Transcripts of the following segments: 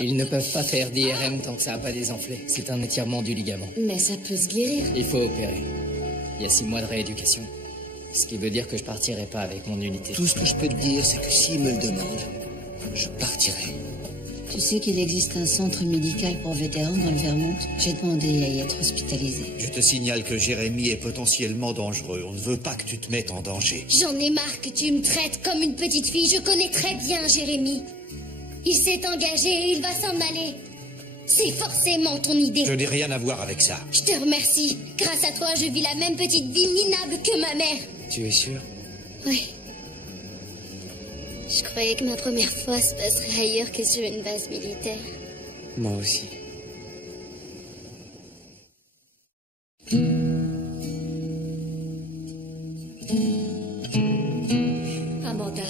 Ils ne peuvent pas faire d'IRM tant que ça n'a pas désenflé. C'est un étirement du ligament. Mais ça peut se guérir. Il faut opérer. Il y a 6 mois de rééducation. Ce qui veut dire que je partirai pas avec mon unité. Tout ce que je peux te dire, c'est que s'il me le demande, je partirai. Tu sais qu'il existe un centre médical pour vétérans dans le Vermont? J'ai demandé à y être hospitalisé. Je te signale que Jérémy est potentiellement dangereux. On ne veut pas que tu te mettes en danger. J'en ai marre que tu me traites comme une petite fille. Je connais très bien Jérémy. Il s'est engagé et il va s'en aller. C'est forcément ton idée. Je n'ai rien à voir avec ça. Je te remercie. Grâce à toi, je vis la même petite vie minable que ma mère. Tu es sûr? Oui. Je croyais que ma première fois se passerait ailleurs que sur une base militaire. Moi aussi. Amanda,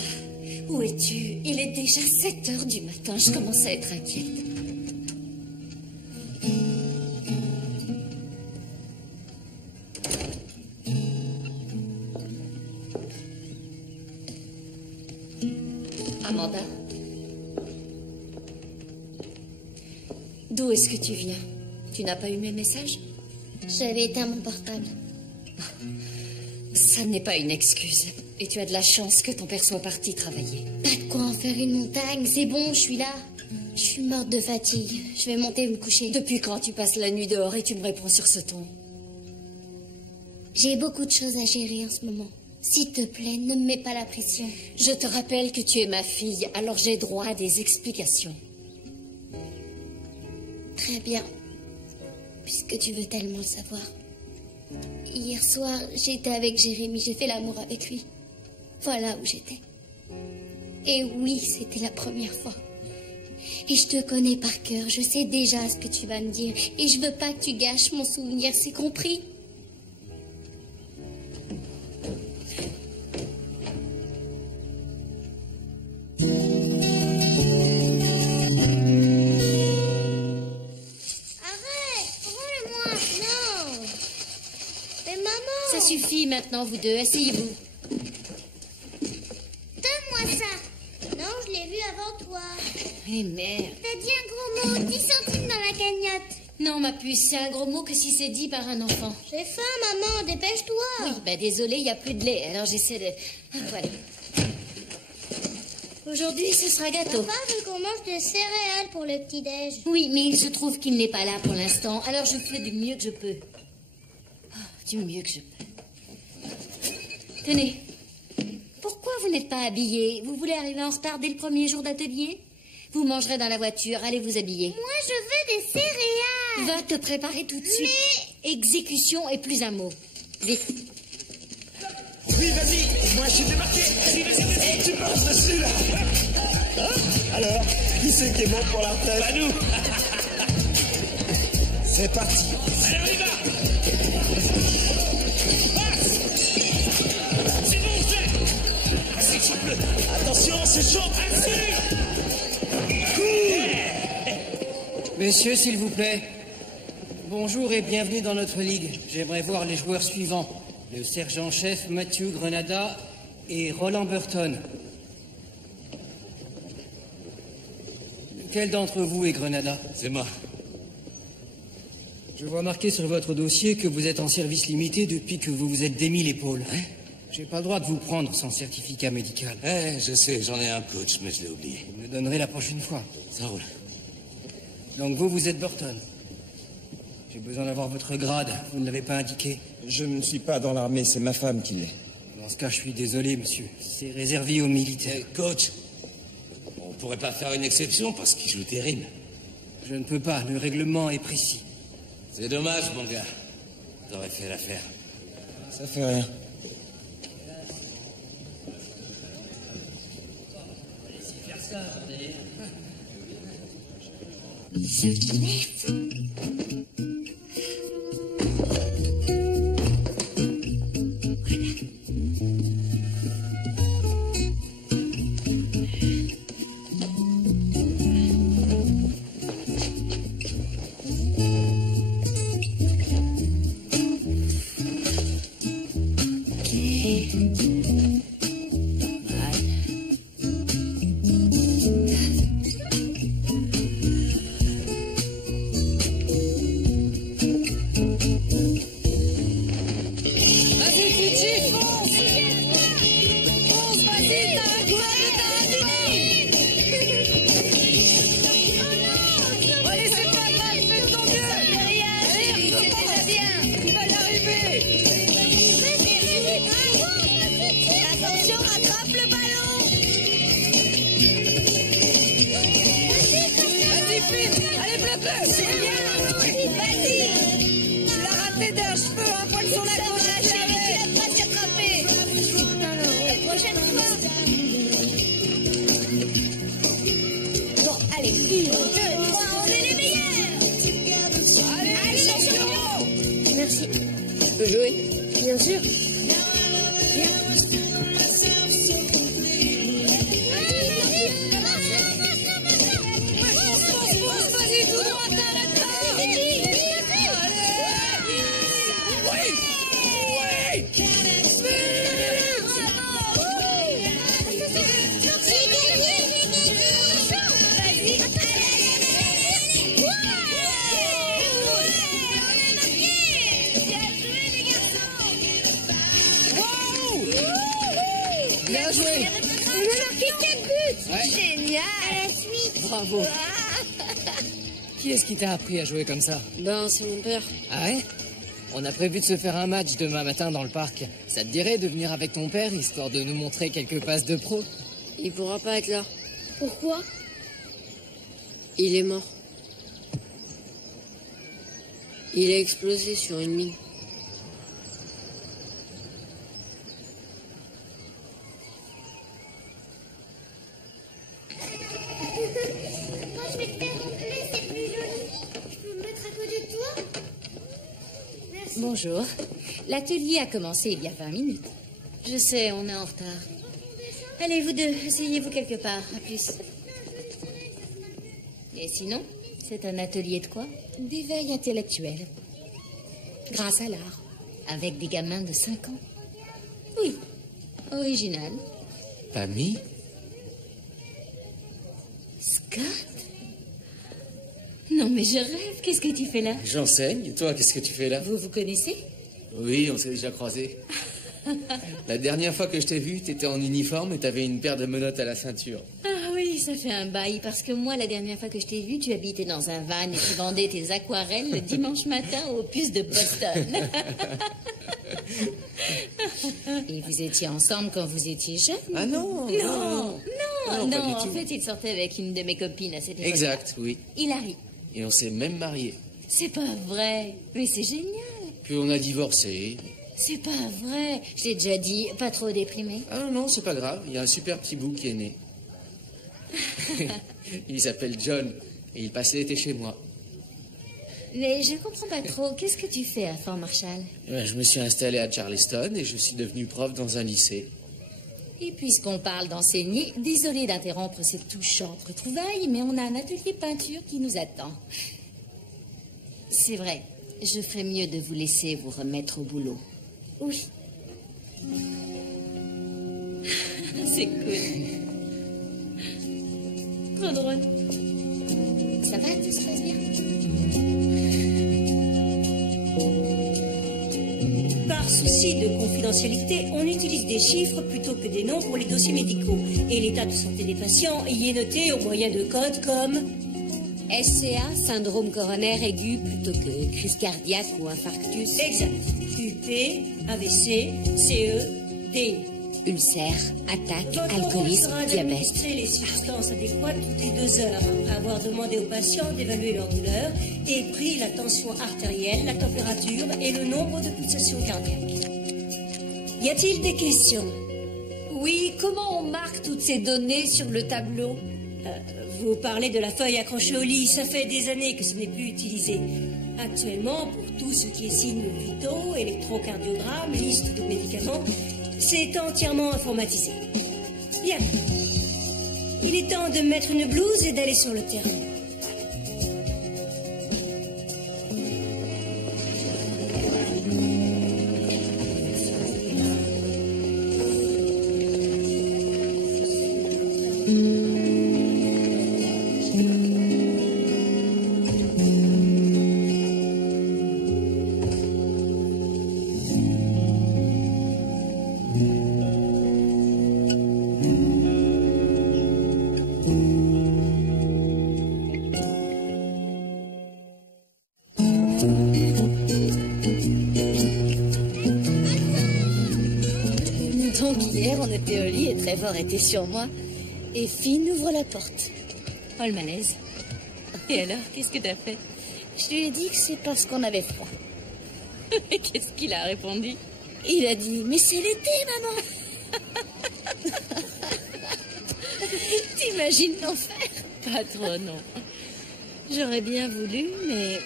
où es-tu? Il est déjà 7 heures du matin. Je commence à être inquiète. Amanda? D'où est-ce que tu viens? Tu n'as pas eu mes messages? J'avais éteint mon portable. Ça n'est pas une excuse. Et tu as de la chance que ton père soit parti travailler. Pas de quoi en faire une montagne. C'est bon, je suis là. Je suis morte de fatigue. Je vais monter me coucher. Depuis quand tu passes la nuit dehors et tu me réponds sur ce ton? J'ai beaucoup de choses à gérer en ce moment. S'il te plaît, ne me mets pas la pression. Je te rappelle que tu es ma fille, alors j'ai droit à des explications. Très bien. Puisque tu veux tellement le savoir. Hier soir, j'étais avec Jérémy. J'ai fait l'amour avec lui. Voilà où j'étais. Et oui, c'était la première fois. Et je te connais par cœur. Je sais déjà ce que tu vas me dire. Et je veux pas que tu gâches mon souvenir, c'est compris? Ça suffit maintenant, vous deux. Asseyez-vous. Donne-moi ça. Non, je l'ai vu avant toi. Eh merde. T'as dit un gros mot. 10 centimes dans la cagnotte. Non, ma puce, c'est un gros mot que si c'est dit par un enfant. J'ai faim, maman. Dépêche-toi. Oui, bah désolé, il n'y a plus de lait. Alors j'essaie de... Ah, voilà. Aujourd'hui, ce sera gâteau. Papa veut qu'on mange des céréales pour le petit-déj. Oui, mais il se trouve qu'il n'est pas là pour l'instant. Alors je fais du mieux que je peux. Du mieux que je peux. Tenez. Pourquoi vous n'êtes pas habillé? Vous voulez arriver en retard dès le premier jour d'atelier? Vous mangerez dans la voiture. Allez vous habiller. Moi, je veux des céréales. Va te préparer tout de suite. Exécution et plus un mot. Vite. Oui, vas-y, moi je suis débarqué. Vas-y, et tu passes dessus là. Hein? Alors, qui c'est qui est bon pour la retraite? Pas nous. C'est parti. Allez, on y va. Passe. C'est bon, c'est. C'est souple. Attention, c'est chaud. Messieurs, s'il vous plaît. Bonjour et bienvenue dans notre ligue. J'aimerais voir les joueurs suivants. Le sergent-chef Matthew Grenada et Roland Burton. Lequel d'entre vous est Grenada? C'est moi. Je vois marqué sur votre dossier que vous êtes en service limité depuis que vous vous êtes démis l'épaule. Hein? J'ai pas le droit de vous prendre sans certificat médical. Je sais, j'en ai un coach, mais je l'ai oublié. Vous me le donnerez la prochaine fois. Ça roule. Donc vous êtes Burton. J'ai besoin d'avoir votre grade. Vous ne l'avez pas indiqué. Je ne suis pas dans l'armée, c'est ma femme qui l'est. Dans ce cas, je suis désolé, monsieur. C'est réservé aux militaires. Coach, on pourrait pas faire une exception parce qu'il joue terrible. Je ne peux pas. Le règlement est précis. C'est dommage, mon gars. T'aurais fait l'affaire. Ça fait rien. Regarde-le. C'est bien. Vas-y. Tu l'as raté d'un cheveu, un poil sur la gauche. Tu l'as presque attrapé. Alors, la prochaine fois. Bon, allez, 1, 2, 3, on est les meilleurs. Allez, champion. Merci. Tu peux jouer? Bien sûr. Bien joué. On a marqué 4 buts. Ouais. Génial. À la suite. Bravo. Qui est-ce qui t'a appris à jouer comme ça? Ben, c'est mon père. Ah ouais? On a prévu de se faire un match demain matin dans le parc. Ça te dirait de venir avec ton père, histoire de nous montrer quelques passes de pro? Il pourra pas être là. Pourquoi? Il est mort. Il a explosé sur une mine. Moi, je vais te faire ronfler, c'est plus joli. Je peux me mettre à côté de toi? Merci. Bonjour. L'atelier a commencé il y a 20 minutes. Je sais, on est en retard. Allez, vous deux, asseyez-vous quelque part. À plus. Et sinon, c'est un atelier de quoi? D'éveil intellectuel. Grâce à l'art. Avec des gamins de 5 ans. Oui, original. Pammy? Scott? Non, mais je rêve. Qu'est-ce que tu fais là? J'enseigne. Et toi, qu'est-ce que tu fais là? Vous vous connaissez? Oui, on s'est déjà croisés. La dernière fois que je t'ai vu, t'étais en uniforme et t'avais une paire de menottes à la ceinture. Ah oui, ça fait un bail, parce que moi, la dernière fois que je t'ai vu, tu habitais dans un van et tu vendais tes aquarelles le dimanche matin aux puces de Boston. Et vous étiez ensemble quand vous étiez jeunes? Ah non. Non, pas du en tout. fait, il sortait avec une de mes copines à cette époque. Exact, oui. Hilary. Et on s'est même mariés. C'est pas vrai, mais c'est génial. Puis on a divorcé. C'est pas vrai, je l'ai déjà dit, pas trop déprimé. Ah non, c'est pas grave. Il y a un super petit bout qui est né. Il s'appelle John. Et il passait l'été chez moi. Mais je comprends pas trop, qu'est-ce que tu fais à Fort Marshall? Je me suis installé à Charleston et je suis devenu prof dans un lycée. Et puisqu'on parle d'enseigner, désolé d'interrompre cette touchante retrouvaille, mais on a un atelier peinture qui nous attend. C'est vrai, je ferais mieux de vous laisser vous remettre au boulot. Oui. C'est cool. Trop drôle. Ça va, tout se passe bien? Par souci de confidentialité, on utilise des chiffres plutôt que des noms pour les dossiers médicaux. Et l'état de santé des patients y est noté au moyen de codes comme SCA, syndrome coronaire aigu, plutôt que crise cardiaque ou infarctus. exact. UP, AVC, CE, DI. Ulcère, attaque, Votre rôle alcoolisme, sera diabète. d'administrer les substances adéquates toutes les 2 heures, après avoir demandé aux patients d'évaluer leur douleur et pris la tension artérielle, la température et le nombre de pulsations cardiaques. Y a-t-il des questions? Oui, comment on marque toutes ces données sur le tableau? Vous parlez de la feuille accrochée au lit, ça fait des années que ce n'est plus utilisé. Actuellement, pour tout ce qui est signes vitaux, électrocardiogramme, liste de médicaments, c'est entièrement informatisé. Bien. Il est temps de mettre une blouse et d'aller sur le terrain. Donc hier, on était au lit et Trevor était sur moi. Et Finn ouvre la porte. Oh, le malaise. Et alors, qu'est-ce que t'as fait? Je lui ai dit que c'est parce qu'on avait froid. Et qu'est-ce qu'il a répondu? Il a dit, mais c'est l'été, maman. T'imagines l'enfer? Pas trop, non. J'aurais bien voulu, mais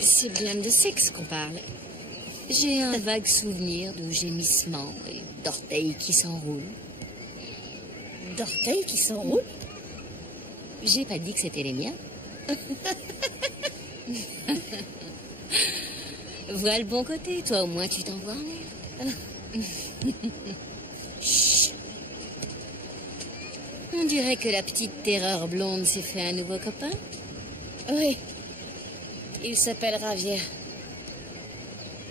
c'est bien de sexe qu'on parle. J'ai un vague souvenir de gémissements et d'orteils qui s'enroulent. D'orteils qui s'enroulent? J'ai pas dit que c'était les miens. Vois le bon côté, toi au moins tu t'envoies en l'air. Chut. On dirait que la petite terreur blonde s'est fait un nouveau copain. Oui. Il s'appelle Javier.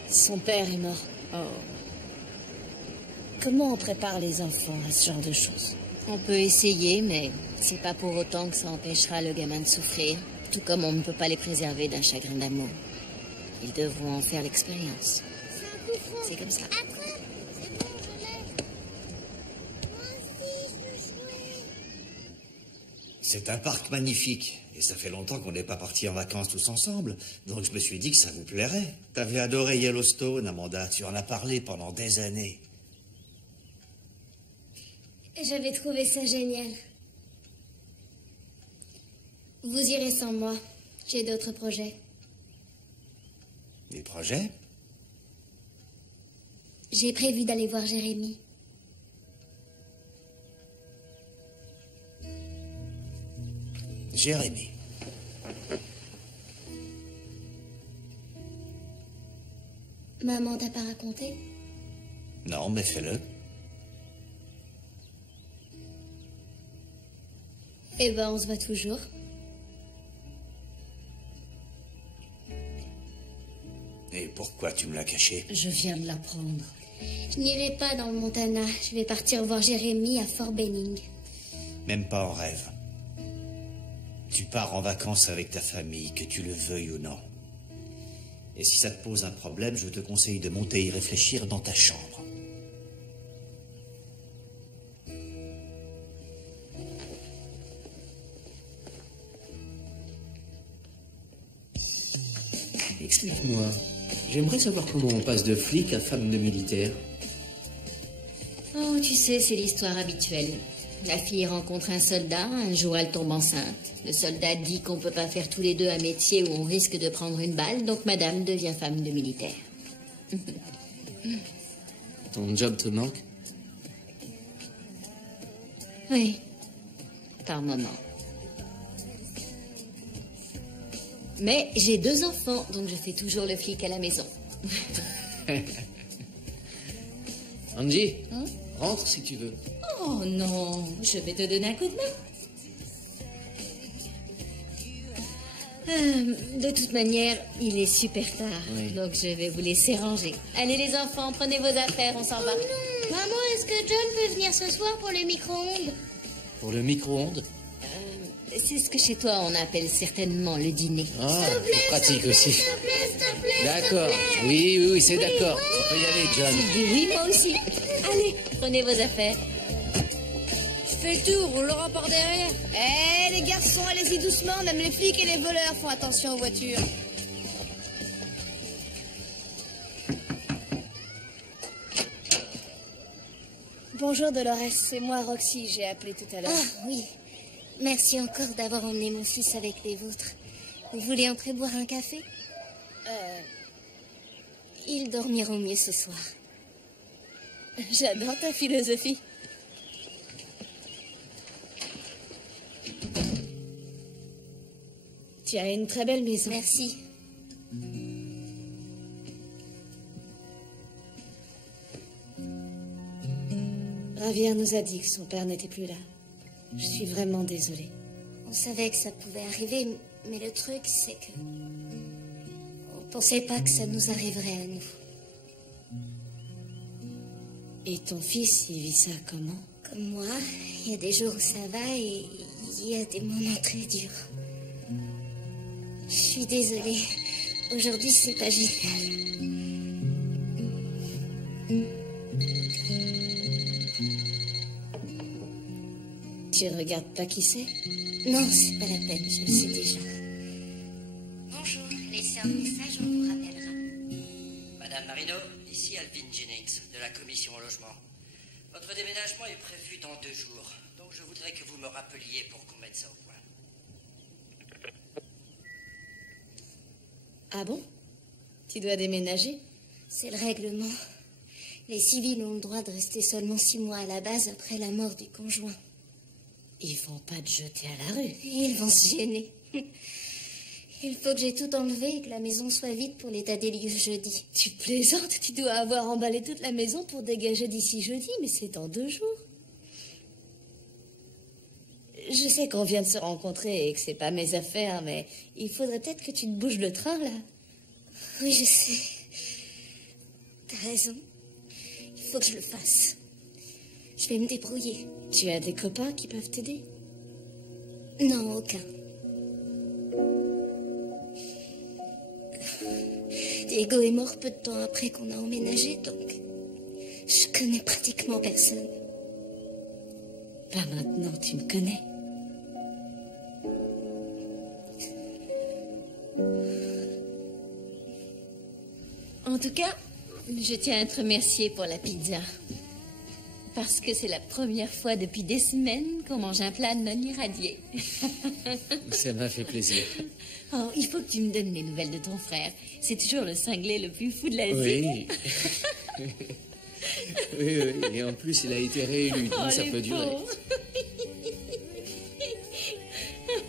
Son père est mort. Oh. Comment on prépare les enfants à ce genre de choses? On peut essayer, mais c'est pas pour autant que ça empêchera le gamin de souffrir. Tout comme on ne peut pas les préserver d'un chagrin d'amour. Ils devront en faire l'expérience. C'est comme ça. C'est un parc magnifique. Et ça fait longtemps qu'on n'est pas partis en vacances tous ensemble. Donc je me suis dit que ça vous plairait. T'avais adoré Yellowstone, Amanda. Tu en as parlé pendant des années. J'avais trouvé ça génial. Vous irez sans moi. J'ai d'autres projets. Des projets? J'ai prévu d'aller voir Jérémy. Jérémy. Maman t'a pas raconté? Non, mais fais-le. Eh ben, on se voit toujours. Et pourquoi tu me l'as caché? Je viens de l'apprendre. Je n'irai pas dans le Montana. Je vais partir voir Jérémy à Fort Benning. Même pas en rêve. Tu pars en vacances avec ta famille, que tu le veuilles ou non. Et si ça te pose un problème, je te conseille de monter y réfléchir dans ta chambre. Explique-moi. J'aimerais savoir comment on passe de flic à femme de militaire. Oh, tu sais, c'est l'histoire habituelle. La fille rencontre un soldat, un jour elle tombe enceinte. Le soldat dit qu'on peut pas faire tous les deux un métier où on risque de prendre une balle, donc madame devient femme de militaire. Ton job te manque? Oui, par moment. Mais j'ai 2 enfants, donc je fais toujours le flic à la maison. Angie, rentre si tu veux. Oh non, je vais te donner un coup de main. De toute manière, il est super tard, donc je vais vous laisser ranger. Allez les enfants, prenez vos affaires, on s'en va. Maman, est-ce que John peut venir ce soir pour le micro-ondes? Pour le micro-ondes? C'est ce que chez toi on appelle certainement le dîner. Ah, c'est pratique aussi. D'accord. Oui, c'est d'accord. On peut y aller, John. Tu dis oui, moi aussi. Allez, prenez vos affaires. Je fais le tour, on l'aura par derrière. Eh, les garçons, allez-y doucement. Même les flics et les voleurs font attention aux voitures. Bonjour Dolores, c'est moi Roxy, j'ai appelé tout à l'heure. Ah oui. Merci encore d'avoir emmené mon fils avec les vôtres. Vous voulez entrer boire un café? Ils dormiront mieux ce soir. J'adore ta philosophie. Tu as une très belle maison. Merci. Javier nous a dit que son père n'était plus là. Je suis vraiment désolée. On savait que ça pouvait arriver, mais le truc, c'est que... on pensait pas que ça nous arriverait à nous. Et ton fils, il vit ça comment? Comme moi, il y a des jours où ça va et il y a des moments très durs. Je suis désolée. Aujourd'hui, c'est pas génial. Tu regardes pas qui c'est? Non, c'est pas la peine, je le sais déjà. un message, on vous rappellera. Madame Marino, ici Alvin Jennings, de la commission au logement. Votre déménagement est prévu dans 2 jours, donc je voudrais que vous me rappeliez pour qu'on mette ça au point. Ah bon? Tu dois déménager? C'est le règlement. Les civils ont le droit de rester seulement 6 mois à la base après la mort du conjoint. Ils vont pas te jeter à la rue. Ils vont se gêner. Il faut que j'ai tout enlevé et que la maison soit vide pour l'état des lieux jeudi. Tu plaisantes? Tu dois avoir emballé toute la maison pour dégager d'ici jeudi, mais c'est dans 2 jours. Je sais qu'on vient de se rencontrer et que c'est pas mes affaires, mais il faudrait peut-être que tu te bouges le train, là. Oui, je sais. T'as raison. Il faut que je le fasse. Je vais me débrouiller. Tu as des copains qui peuvent t'aider? Non, aucun. Diego est mort peu de temps après qu'on a emménagé, donc je connais pratiquement personne. Pas maintenant, tu me connais. En tout cas, je tiens à te remercier pour la pizza. Parce que c'est la première fois depuis des semaines qu'on mange un plat non irradié. Ça m'a fait plaisir. Oh, il faut que tu me donnes les nouvelles de ton frère. C'est toujours le cinglé le plus fou de l'Asie. Oui. Oui. Et en plus, il a été réélu, donc ça peut durer.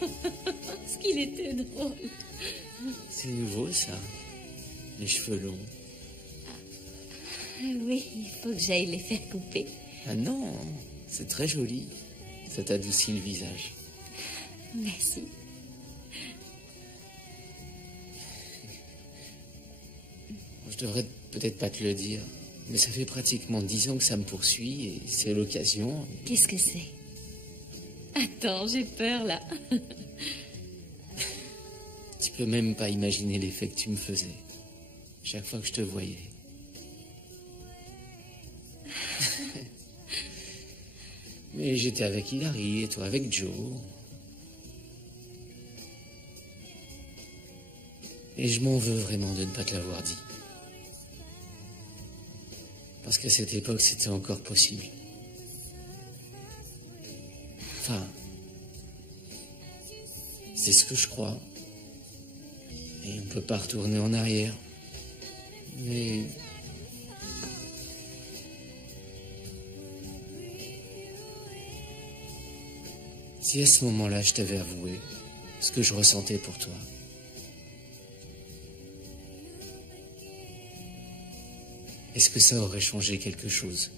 Parce qu'il était drôle. C'est nouveau, ça. Les cheveux longs. Oui, il faut que j'aille les faire couper. Ah non, c'est très joli. Ça t'adoucit le visage. Merci. Je devrais peut-être pas te le dire, mais ça fait pratiquement 10 ans que ça me poursuit et c'est l'occasion. Qu'est-ce que c'est? Attends, j'ai peur, là. Tu peux même pas imaginer l'effet que tu me faisais. Chaque fois que je te voyais. Mais j'étais avec Hilary et toi avec Joe. Et je m'en veux vraiment de ne pas te l'avoir dit. Parce qu'à cette époque, c'était encore possible. Enfin, c'est ce que je crois. Et on ne peut pas retourner en arrière. Mais... si à ce moment-là, je t'avais avoué ce que je ressentais pour toi, est-ce que ça aurait changé quelque chose?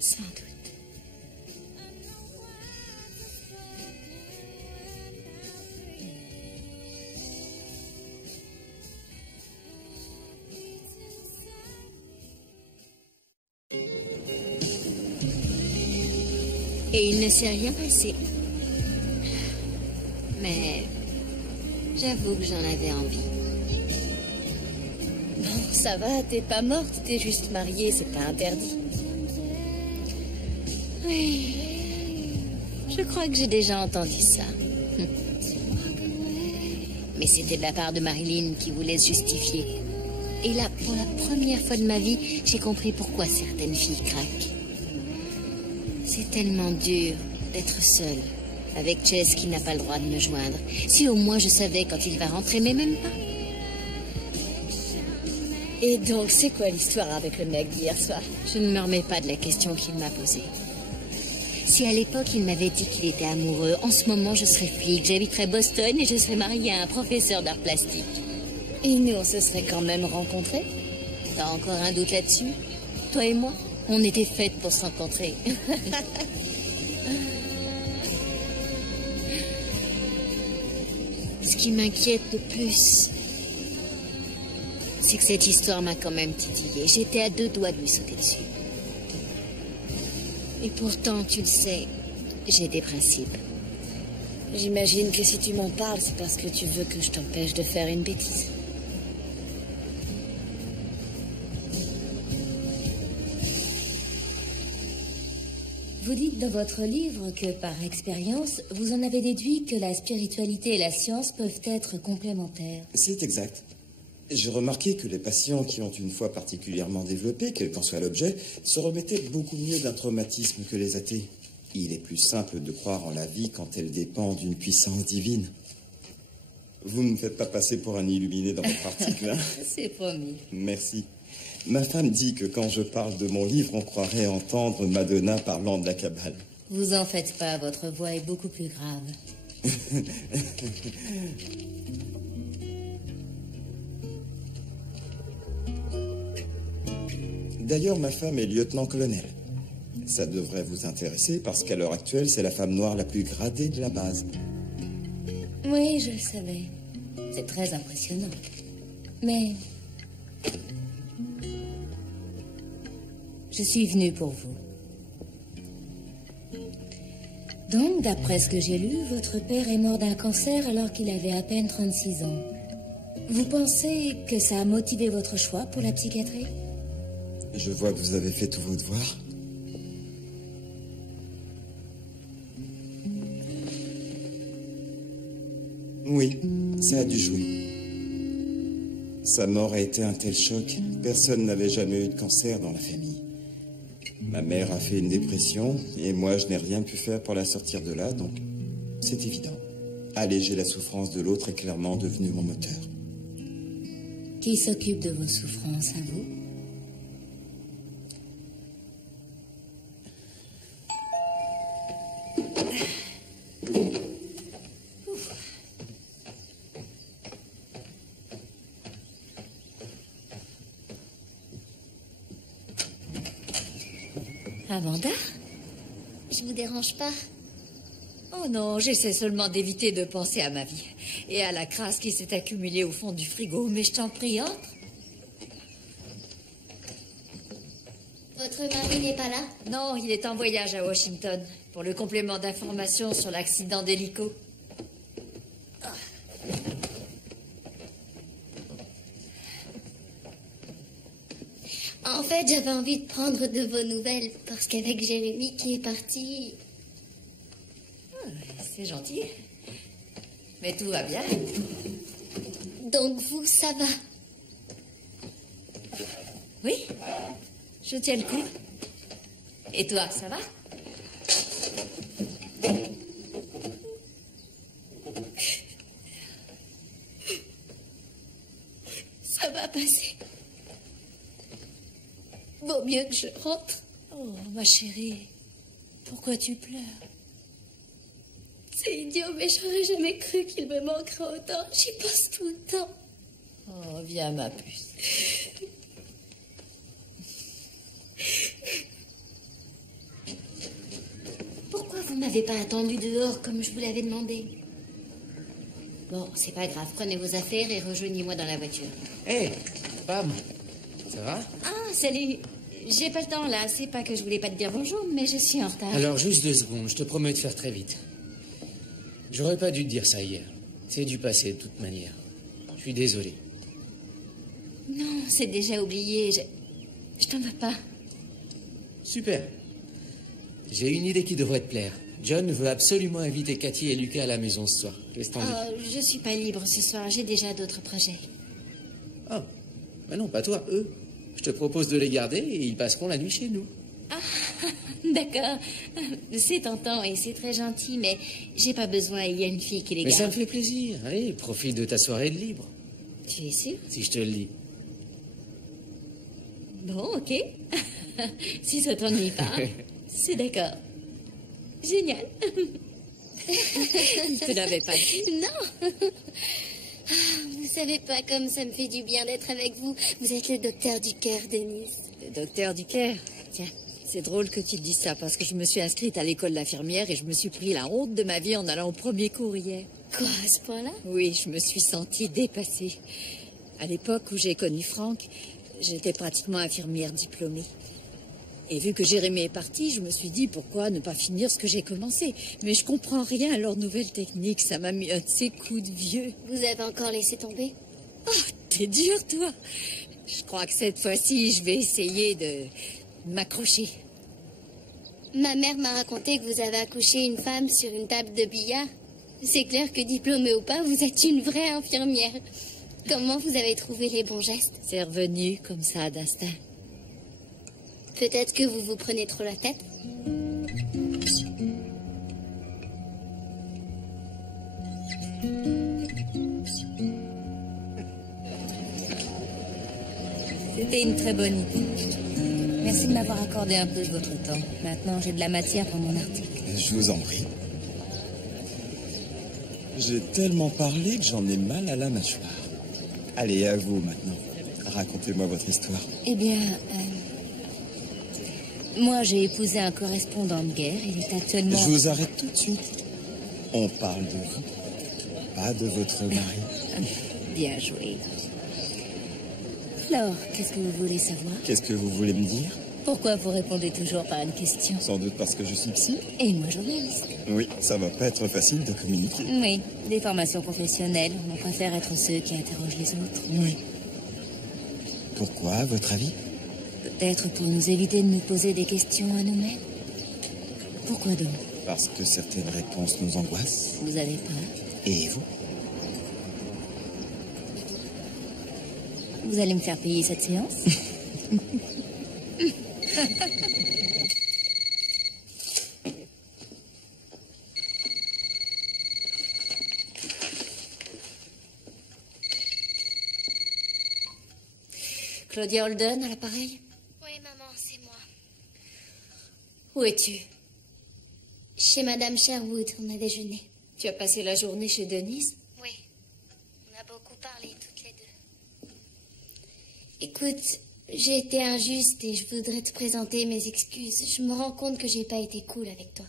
Sans doute. Et il ne s'est rien passé. Mais j'avoue que j'en avais envie. Non, ça va, t'es pas morte, t'es juste mariée, c'est pas interdit. Oui, je crois que j'ai déjà entendu ça. Mais c'était de la part de Marilyn qui voulait se justifier. Et là, pour la première fois de ma vie, j'ai compris pourquoi certaines filles craquent. C'est tellement dur d'être seule, avec Chase qui n'a pas le droit de me joindre. Si au moins je savais quand il va rentrer, mais même pas. Et donc, c'est quoi l'histoire avec le mec d'hier soir? Je ne me remets pas de la question qu'il m'a posée. Si à l'époque il m'avait dit qu'il était amoureux, en ce moment je serais flic, j'habiterais Boston et je serais mariée à un professeur d'art plastique. Et nous, on se serait quand même rencontrés? T'as encore un doute là-dessus? Toi et moi, on était faites pour se rencontrer. Ce qui m'inquiète le plus, c'est que cette histoire m'a quand même titillée. J'étais à 2 doigts de lui sauter dessus. Et pourtant, tu le sais, j'ai des principes. J'imagine que si tu m'en parles, c'est parce que tu veux que je t'empêche de faire une bêtise. Vous dites dans votre livre que, par expérience, vous en avez déduit que la spiritualité et la science peuvent être complémentaires. C'est exact. J'ai remarqué que les patients qui ont une foi particulièrement développée, quel qu'en soit l'objet, se remettaient beaucoup mieux d'un traumatisme que les athées. Il est plus simple de croire en la vie quand elle dépend d'une puissance divine. Vous ne me faites pas passer pour un illuminé dans votre article, hein? C'est promis. Merci. Ma femme dit que quand je parle de mon livre, on croirait entendre Madonna parlant de la Kabbale. Vous en faites pas, votre voix est beaucoup plus grave. D'ailleurs, ma femme est lieutenant-colonel. Ça devrait vous intéresser parce qu'à l'heure actuelle, c'est la femme noire la plus gradée de la base. Oui, je le savais. C'est très impressionnant. Mais... je suis venue pour vous. Donc, d'après ce que j'ai lu, votre père est mort d'un cancer alors qu'il avait à peine 36 ans. Vous pensez que ça a motivé votre choix pour la psychiatrie? Je vois que vous avez fait tous vos devoirs. Oui, ça a dû jouer. Sa mort a été un tel choc. Personne n'avait jamais eu de cancer dans la famille. Ma mère a fait une dépression et moi, je n'ai rien pu faire pour la sortir de là, donc c'est évident. Alléger la souffrance de l'autre est clairement devenu mon moteur. Qui s'occupe de vos souffrances, à vous? Amanda? Je vous dérange pas? Oh non, j'essaie seulement d'éviter de penser à ma vie et à la crasse qui s'est accumulée au fond du frigo. Mais je t'en prie, entre. Votre mari n'est pas là? Non, il est en voyage à Washington pour le complément d'information sur l'accident d'hélico. En fait, j'avais envie de prendre de vos nouvelles parce qu'avec Jérémy qui est parti... C'est gentil. Mais tout va bien. Donc vous, ça va? Oui, je tiens le coup. Et toi, ça va? Ça va passer. Vaut mieux que je rentre. Oh, ma chérie, pourquoi tu pleures? C'est idiot, mais j'aurais jamais cru qu'il me manquerait autant. J'y pense tout le temps. Oh, viens, ma puce. Pourquoi vous m'avez pas attendu dehors comme je vous l'avais demandé? Bon, c'est pas grave. Prenez vos affaires et rejoignez-moi dans la voiture. Hé, Pam, ça va? Ah, salut. J'ai pas le temps, là. C'est pas que je voulais pas te dire bonjour, mais je suis en retard. Alors, juste 2 secondes, je te promets de faire très vite. J'aurais pas dû te dire ça hier. C'est du passé, de toute manière. Je suis désolé. Non, c'est déjà oublié. Je t'en veux pas. Super. J'ai une idée qui devrait te plaire. John veut absolument inviter Cathy et Lucas à la maison ce soir. Qu'est-ce que t'en dis? Je suis pas libre ce soir. J'ai déjà d'autres projets. Ah, mais non, pas toi, eux. Je te propose de les garder et ils passeront la nuit chez nous. Ah, d'accord. C'est tentant et c'est très gentil, mais j'ai pas besoin. Il y a une fille qui les garde. Mais ça me fait plaisir. Allez, profite de ta soirée de libre. Tu es sûr? Si je te le dis. Bon, ok. Si ça t'ennuie pas, c'est d'accord. Génial. Je te l'avais pas dit. Non. Vous savez pas comme ça me fait du bien d'être avec vous. Vous êtes le docteur du cœur, Denise. Le docteur du cœur? Tiens, c'est drôle que tu te dises ça, parce que je me suis inscrite à l'école d'infirmière et je me suis pris la honte de ma vie en allant au premier cours hier. Quoi, à ce point-là? Oui, je me suis sentie dépassée. À l'époque où j'ai connu Franck, j'étais pratiquement infirmière diplômée. Et vu que Jérémy est parti, je me suis dit pourquoi ne pas finir ce que j'ai commencé. Mais je comprends rien à leurs nouvelles techniques. Ça m'a mis un de ces coups de vieux. Vous avez encore laissé tomber? Oh, t'es dur, toi. Je crois que cette fois-ci, je vais essayer de m'accrocher. Ma mère m'a raconté que vous avez accouché une femme sur une table de billard. C'est clair que diplômée ou pas, vous êtes une vraie infirmière. Comment vous avez trouvé les bons gestes? C'est revenu comme ça d'instinct. Peut-être que vous vous prenez trop la tête? C'était une très bonne idée. Merci de m'avoir accordé un peu de votre temps. Maintenant, j'ai de la matière pour mon article. Je vous en prie. J'ai tellement parlé que j'en ai mal à la mâchoire. Allez, à vous maintenant. Racontez-moi votre histoire. Eh bien, moi, j'ai épousé un correspondant de guerre. Il est actuellement... Je vous arrête tout de suite. On parle de vous, pas de votre mari. Bien joué. Alors, qu'est-ce que vous voulez savoir? Qu'est-ce que vous voulez me dire? Pourquoi vous répondez toujours par une question? Sans doute parce que je suis psy. Et moi, journaliste. Oui, ça va pas être facile de communiquer. Oui, des formations professionnelles. On préfère être ceux qui interrogent les autres. Oui. Pourquoi, à votre avis? Peut-être pour nous éviter de nous poser des questions à nous-mêmes. Pourquoi donc? Parce que certaines réponses nous angoissent. Vous avez peur? Et vous? Vous allez me faire payer cette séance? Claudia Holden à l'appareil? Oui, maman, c'est moi. Où es-tu? Chez Madame Sherwood, on a déjeuné. Tu as passé la journée chez Denise? Oui. On a beaucoup parlé, toutes les deux. Écoute, j'ai été injuste et je voudrais te présenter mes excuses. Je me rends compte que j'ai pas été cool avec toi.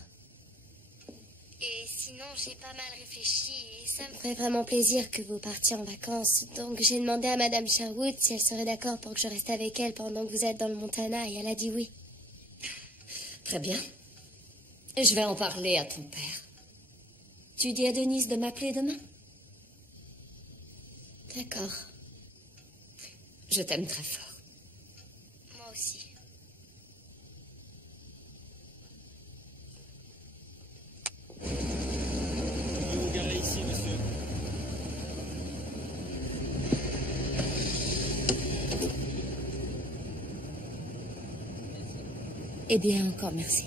Et sinon, j'ai pas mal réfléchi et ça me ferait vraiment plaisir que vous partiez en vacances. Donc j'ai demandé à Madame Sherwood si elle serait d'accord pour que je reste avec elle pendant que vous êtes dans le Montana et elle a dit oui. Très bien. Je vais en parler à ton père. Tu dis à Denise de m'appeler demain? D'accord. Je t'aime très fort. Moi aussi. Vous garez ici, monsieur. Eh bien, encore merci.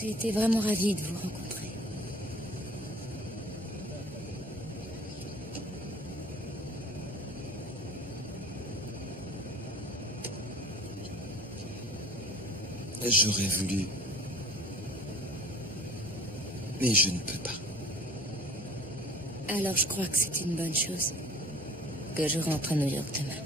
J'ai été vraiment ravie de vous rencontrer. J'aurais voulu. Mais je ne peux pas. Alors je crois que c'est une bonne chose que je rentre à New York demain.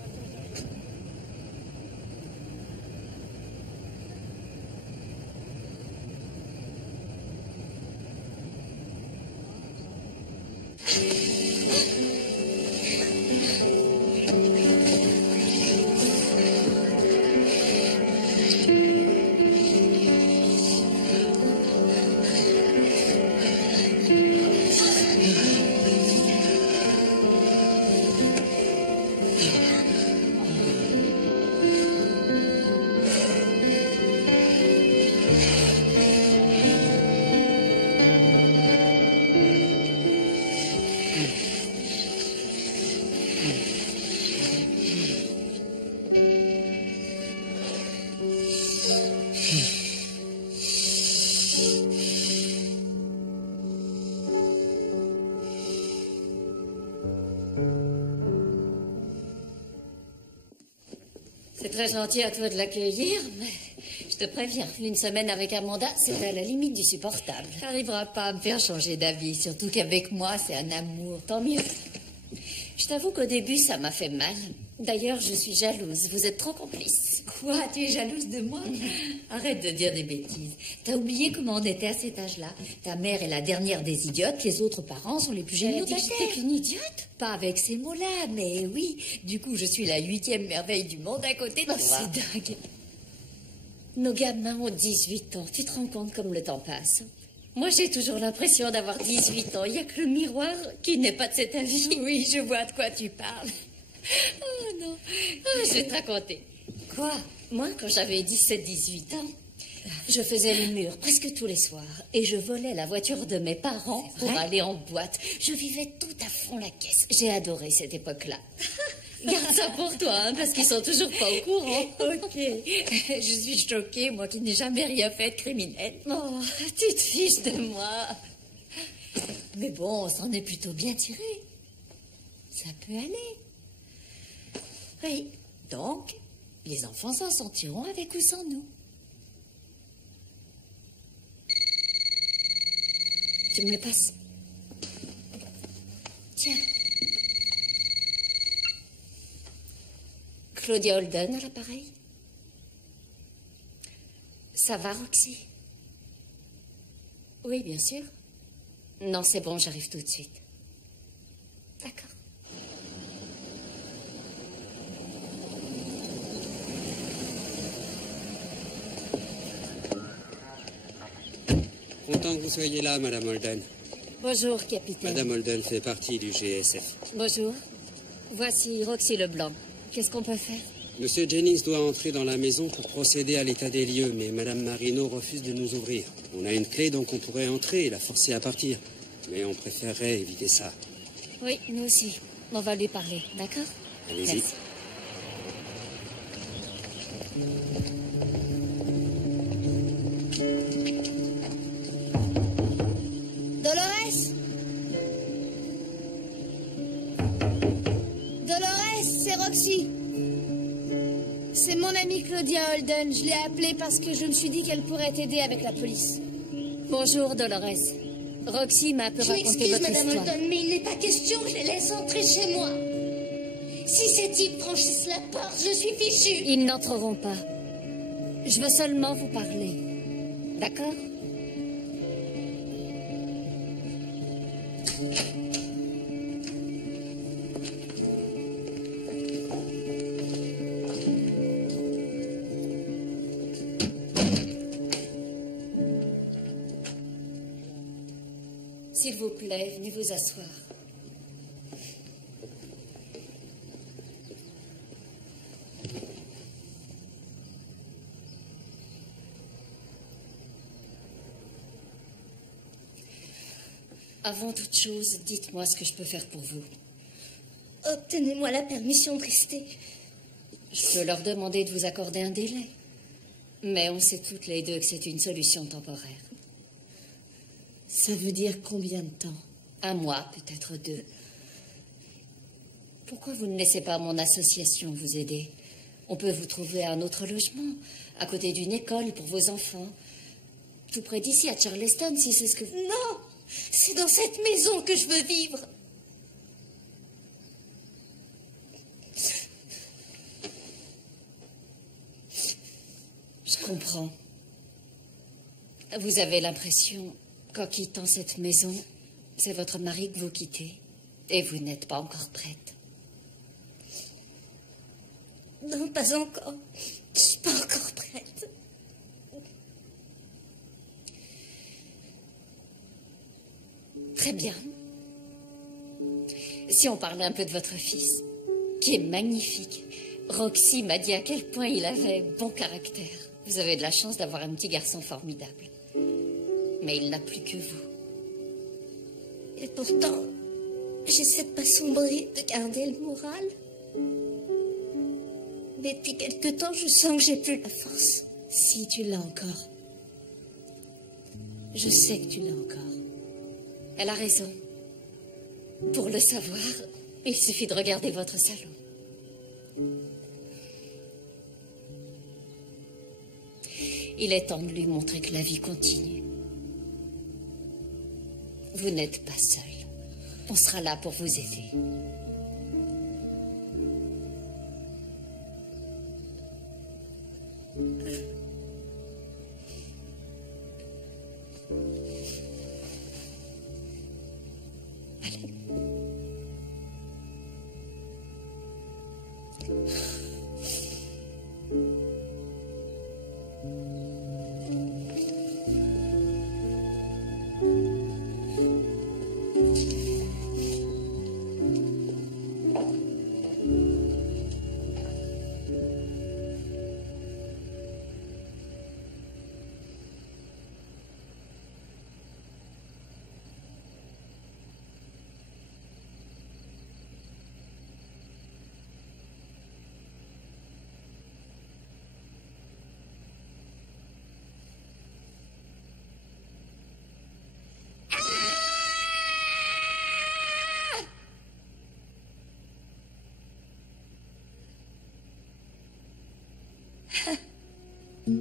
C'est très gentil à toi de l'accueillir, mais je te préviens, une semaine avec Amanda, c'est à la limite du supportable. T'arriveras pas à me faire changer d'avis, surtout qu'avec moi, c'est un amour, tant mieux. Je t'avoue qu'au début, ça m'a fait mal. D'ailleurs, je suis jalouse, vous êtes trop complices. Quoi, tu es jalouse de moi? Arrête de dire des bêtises. T'as oublié comment on était à cet âge-là. Ta mère est la dernière des idiotes, les autres parents sont les plus géniaux de la terre. T'es qu'une idiote? Pas avec ces mots-là, mais oui. Du coup, je suis la 8e merveille du monde à côté de toi. C'est dingue. Nos gamins ont 18 ans. Tu te rends compte comme le temps passe? Moi, j'ai toujours l'impression d'avoir 18 ans. Il n'y a que le miroir qui n'est pas de cet avis. Oui, je vois de quoi tu parles. Oh non. Oh, je vais te raconter. Quoi? Moi, quand j'avais 17-18 ans, je faisais les murs presque tous les soirs et je volais la voiture de mes parents pour aller en boîte. Je vivais tout à fond la caisse. J'ai adoré cette époque-là. Garde ça pour toi, hein, parce qu'ils sont toujours pas au courant. Ok. Je suis choquée, moi qui n'ai jamais rien fait de criminel. Oh, tu te fiches de moi. Mais bon, on s'en est plutôt bien tiré. Ça peut aller. Oui, donc, les enfants s'en sortiront avec ou sans nous. Tu me le passes? Tiens. Claudia Holden à l'appareil. Ça va, Roxy? Oui, bien sûr. Non, c'est bon, j'arrive tout de suite. D'accord. Content que vous soyez là, Madame Holden. Bonjour, capitaine. Madame Holden fait partie du GSF. Bonjour. Voici Roxy Leblanc. Qu'est-ce qu'on peut faire? Monsieur Jennings doit entrer dans la maison pour procéder à l'état des lieux, mais Madame Marino refuse de nous ouvrir. On a une clé, donc on pourrait entrer et la forcer à partir. Mais on préférerait éviter ça. Oui, nous aussi. On va lui parler, d'accord? Allez-y. Dolores? Dolores, c'est Roxy. C'est mon amie Claudia Holden. Je l'ai appelée parce que je me suis dit qu'elle pourrait t'aider avec la police. Bonjour, Dolores. Roxy m'a un peu raconté m'excuse, votre Madame histoire. Holden, mais il n'est pas question que je les laisse entrer chez moi. Si ces types franchissent la porte, je suis fichue. Ils n'entreront pas. Je veux seulement vous parler. D'accord? S'il vous plaît, venez vous asseoir. Avant toute chose, dites-moi ce que je peux faire pour vous. Obtenez-moi la permission de rester. Je peux leur demander de vous accorder un délai. Mais on sait toutes les deux que c'est une solution temporaire. Ça veut dire combien de temps? Un mois, peut-être 2. Pourquoi vous ne laissez pas mon association vous aider? On peut vous trouver un autre logement, à côté d'une école pour vos enfants. Tout près d'ici, à Charleston, si c'est ce que vous... Non, c'est dans cette maison que je veux vivre. Je comprends. Vous avez l'impression qu'en quittant cette maison, c'est votre mari que vous quittez. Et vous n'êtes pas encore prête. Non, pas encore. Je suis pas encore prête. Très bien. Si on parlait un peu de votre fils, qui est magnifique. Roxy m'a dit à quel point il avait bon caractère. Vous avez de la chance d'avoir un petit garçon formidable. Mais il n'a plus que vous. Et pourtant, j'essaie de pas sombrer, de garder le moral. Mais depuis quelque temps, je sens que j'ai plus la force. Si tu l'as encore. Je sais que tu l'as encore. Elle a raison. Pour le savoir, il suffit de regarder votre salon. Il est temps de lui montrer que la vie continue. Vous n'êtes pas seul. On sera là pour vous aider. Allez. T'as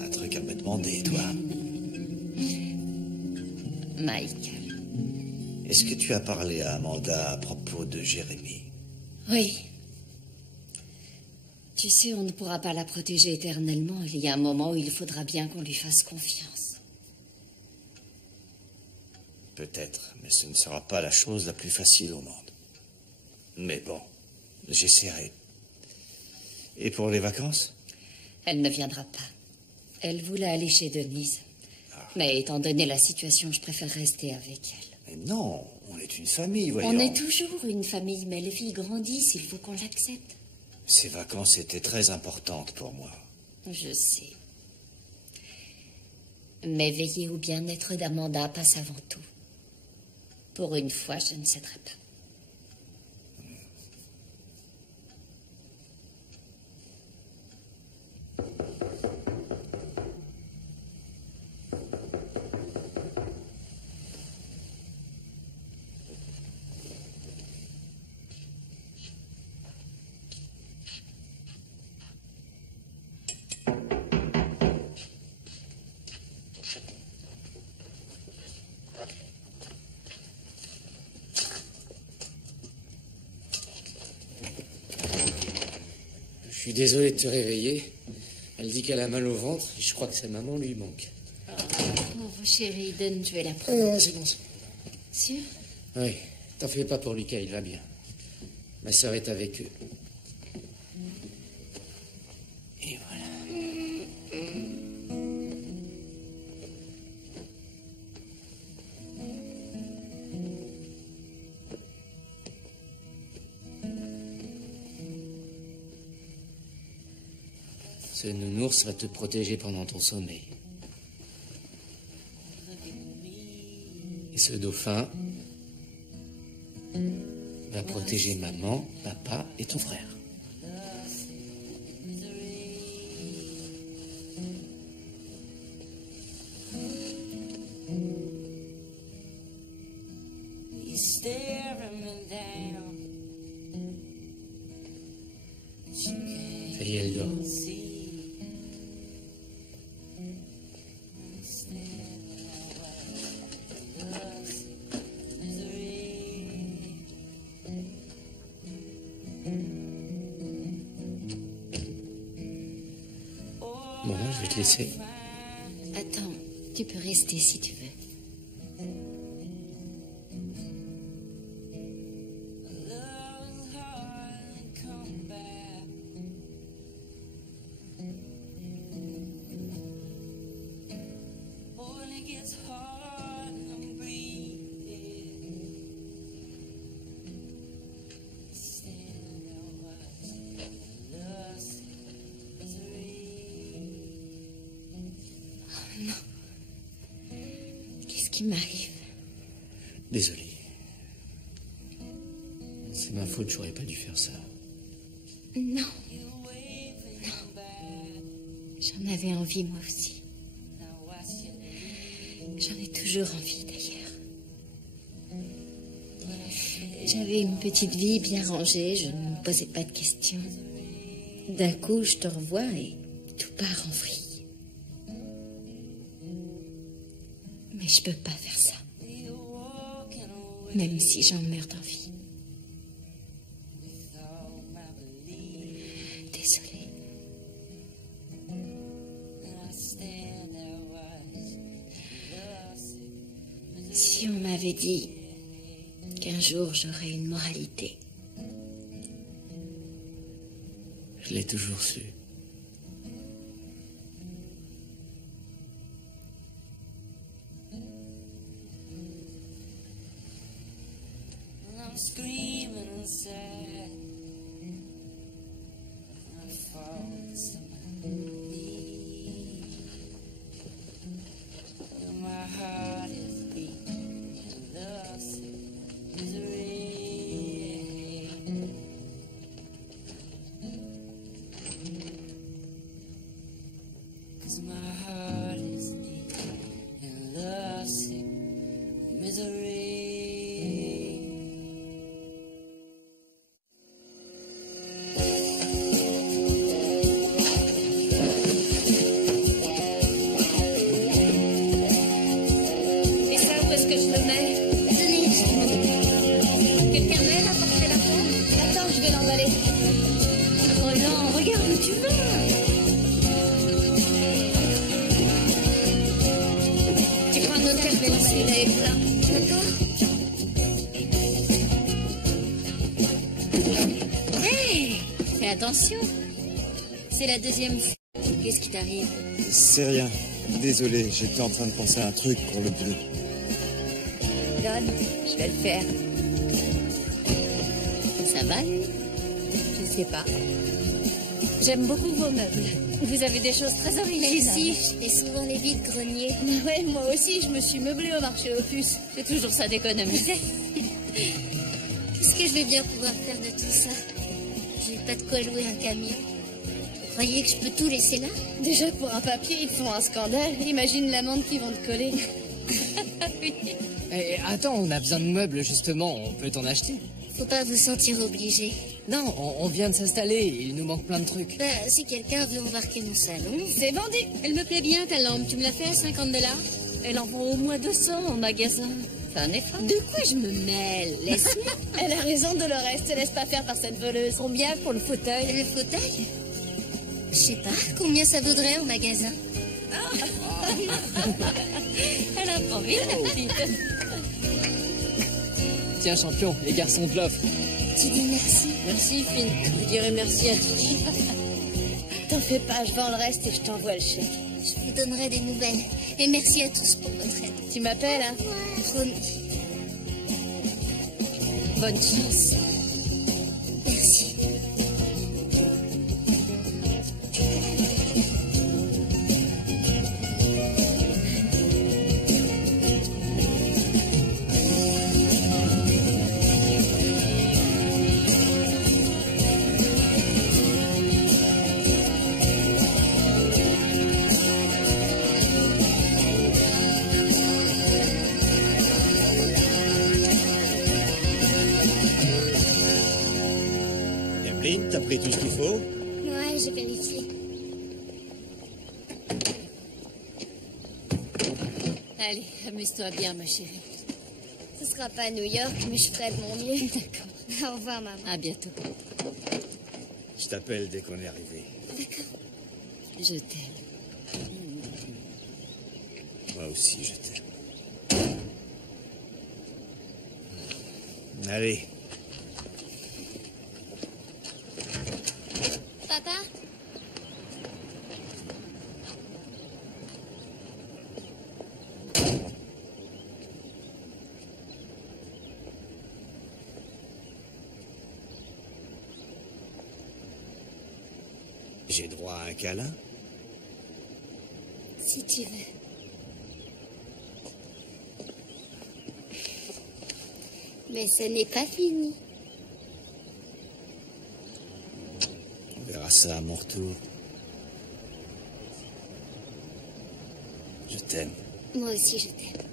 un truc à me demander, toi. Michael. Est-ce que tu as parlé à Amanda à propos de Jérémy? Oui. Tu sais, on ne pourra pas la protéger éternellement. Il y a un moment où il faudra bien qu'on lui fasse confiance. Peut-être, mais ce ne sera pas la chose la plus facile au monde. Mais bon, j'essaierai. Et pour les vacances? Elle ne viendra pas. Elle voulait aller chez Denise. Mais étant donné la situation, je préfère rester avec elle. Mais non, on est une famille, voyons. On est toujours une famille, mais les filles grandissent, il faut qu'on l'accepte. Ces vacances étaient très importantes pour moi. Je sais. Mais veiller au bien-être d'Amanda passe avant tout. Pour une fois, je ne céderai pas. Je suis désolé de te réveiller. Elle dit qu'elle a mal au ventre et je crois que sa maman lui manque. Oh, chérie, Eden, je vais la prendre. Non, c'est bon. Sûr? Oui, t'en fais pas pour Lucas, il va bien. Ma sœur est avec eux. Et voilà. Ce nounours va te protéger pendant ton sommeil. Et ce dauphin va protéger maman, papa et ton frère. Ça y est, elle dort. Bon, je vais te laisser. Attends, tu peux rester si tu veux. Qu'est-ce qui m'arrive? Désolé. C'est ma faute, j'aurais pas dû faire ça. Non. Non. J'en avais envie, moi aussi. J'en ai toujours envie, d'ailleurs. J'avais une petite vie bien rangée, je ne me posais pas de questions. D'un coup, je te revois et tout part en vrille. Mais je peux pas faire ça. Même si j'en meurs d'envie. Désolée. Si on m'avait dit qu'un jour j'aurais une moralité. Je l'ai toujours su. I'm screaming inside. I fall to my knees. And my heart is beating in love's misery. 'Cause my heart is beating in love's celui-là est plein. D'accord? Hey! Fais attention. C'est la deuxième fois. Qu'est-ce qui t'arrive? C'est rien. Désolé, j'étais en train de penser à un truc pour le boulot. Donne, je vais le faire. Ça va, lui? Je sais pas. J'aime beaucoup vos meubles. Vous avez des choses très originales. Si, je fais souvent les vides-greniers. Ouais, moi aussi, je me suis meublée au marché aux puces. J'ai toujours ça d'économiser. Qu'est-ce que je vais bien pouvoir faire de tout ça? J'ai pas de quoi louer un camion. Vous croyez que je peux tout laisser là? Déjà, pour un papier, ils font un scandale. Imagine l'amende qu'ils vont te coller. Eh, attends, on a besoin de meubles, justement. On peut t'en acheter. Faut pas vous sentir obligé. Non, on vient de s'installer. Il nous manque plein de trucs. Bah, si quelqu'un veut embarquer mon salon... C'est vendu. Elle me plaît bien, ta lampe. Tu me l'as fait à $50? Elle en vend au moins 200 en magasin. Fais un effort. De quoi je me mêle? Laisse-moi. Elle a raison, Dolores. Te laisse pas faire par cette voleuse. Combien pour le fauteuil? Le fauteuil? Je sais pas. Combien ça vaudrait en magasin? Elle a pas envie, la petite. Tiens, champion, les garçons te l'offrent. Tu dis merci. Merci, Finn. Je dirai merci à Titi. T'en fais pas, je vends le reste et je t'envoie le chèque. Je vous donnerai des nouvelles. Et merci à tous pour votre aide. Tu m'appelles, hein? Promis. Bonne chance. Merci. T'as pris tout ce qu'il faut? Ouais, j'ai vérifié. Allez, amuse-toi bien, ma chérie. Ce sera pas à New York, mais je ferai de mon mieux. D'accord. Au revoir, maman. À bientôt. Je t'appelle dès qu'on est arrivé. D'accord. Je t'aime. Moi aussi, je t'aime. Allez. Papa? J'ai droit à un câlin? Si tu veux. Mais ce n'est pas fini. On verra ça à mon retour. Je t'aime. Moi aussi, je t'aime.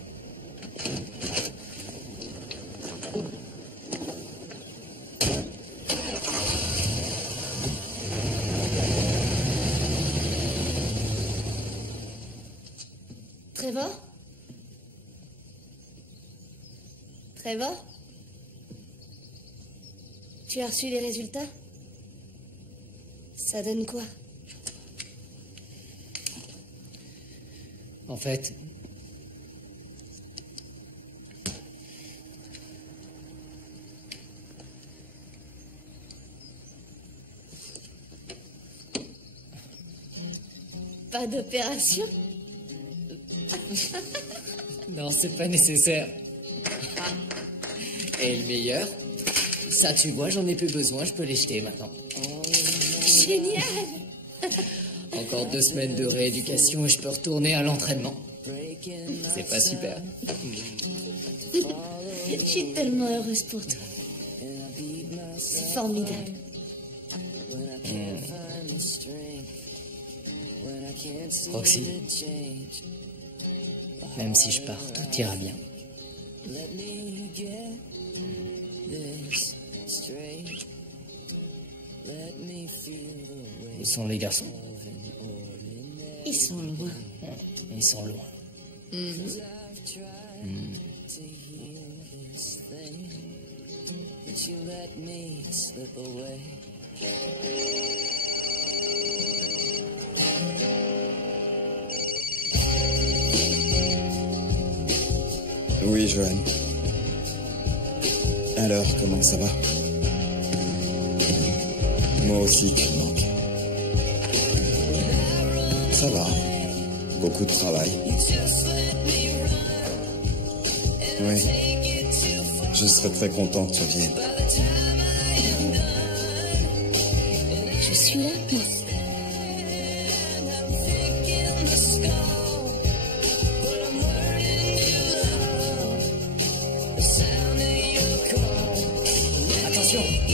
Trevor? Trevor? Tu as reçu les résultats? Ça donne quoi? En fait... Pas d'opération? Non, c'est pas nécessaire. Et le meilleur, ça tu vois, j'en ai plus besoin, je peux les jeter maintenant. Génial! Encore 2 semaines de rééducation et je peux retourner à l'entraînement. C'est pas super. Je suis tellement heureuse pour toi. C'est formidable. Roxy, même si je pars, tout ira bien. Où sont les garçons? Ils sont loin. Ils sont loin. Oui, Johan. Alors, comment ça va? Moi aussi, tu me manques. Ça va. Beaucoup de travail. Oui. Je serais très content que tu reviennes. Je suis là, moi. Attention,